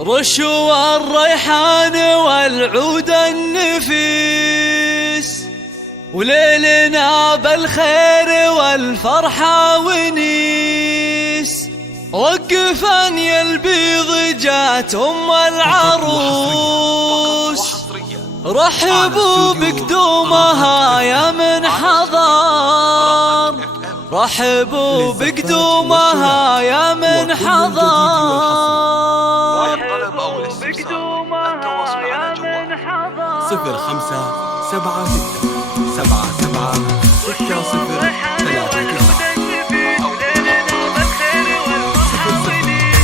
رشوا الريحان والعود النفيس، وليلنا بالخير والفرحة ونيس. وقفان يا البيض جات أم العروس، رحبوا بقدومها يا من حضر، رحبوا بقدومها يا من حضر. 05 7 6 0 3 9.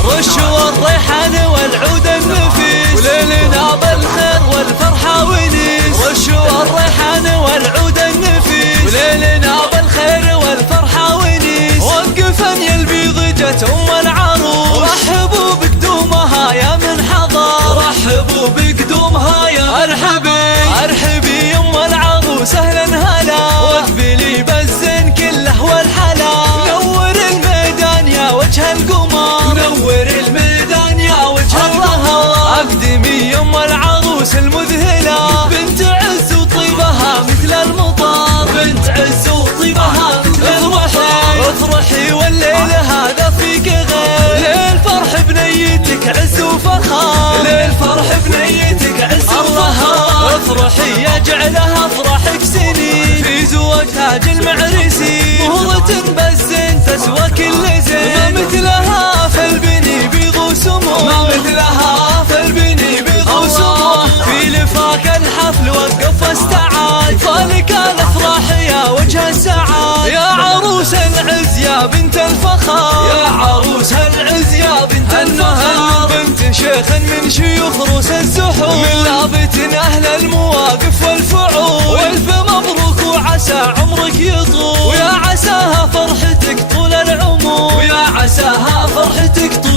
رشوا الريحان والعود النفيس، وليلنا بالخير والفرحة ونيس. رشوا الريحان والعود النفيس، وليلنا بالخير والفرحة ونيس. وقفا يا البيض جت أم العروس، رحبوا بقدومها يا من حضر، رحبوا بقدومها يا ارحبي ارحبي يم العروس اهلا هلا. واقبلي بالزين كله والحلا، نور الميدان يا وجه القمر، نور الميدان يا وجه القمر. اقدمي يم العروس المذهله، بنت عز وطيبها مثل المطر، بنت عز وطيبها مثل المطر. افرحي والليل هذا فيك غير، ليل فرح بنيتك عز وفخر، ليل فرح بنيتك عز وفخر. افرحي يجعلها افراحك سنين، في زواج تاج المعرسين. مهرة بالزين تسوى كل زين، ما مثلها في البني بيض وسمو، ما مثلها في البني بيض وسمو. في لفاك الحفل وقف واستعاد، فالك الافراح يا وجه السعاد. يا عروس العز يا بنت الفخر، يا عروس العز يا بنت الفخر. بنت شيخ من شيوخ روس الزحور، من لابت اهل المواقف والفعول. والف مبروك وعسى عمرك يطول، ويا عساها فرحتك طول العمر، ويا عساها فرحتك طول